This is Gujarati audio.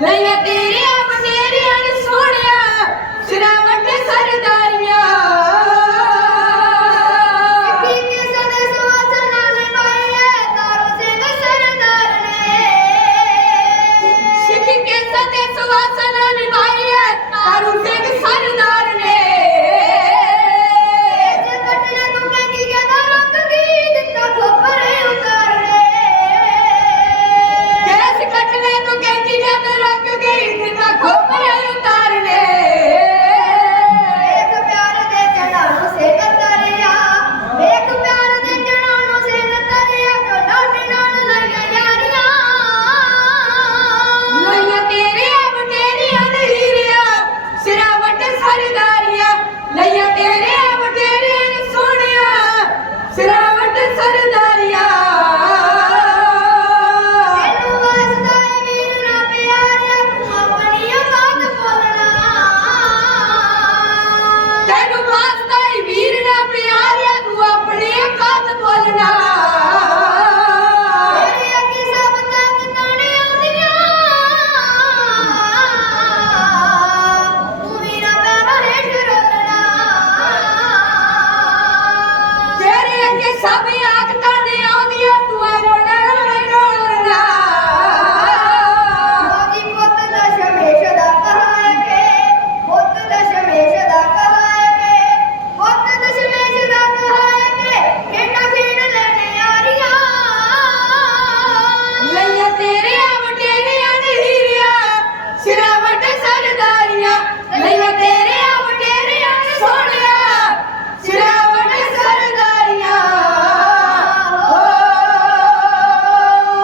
લઈ હતી ¡Pero!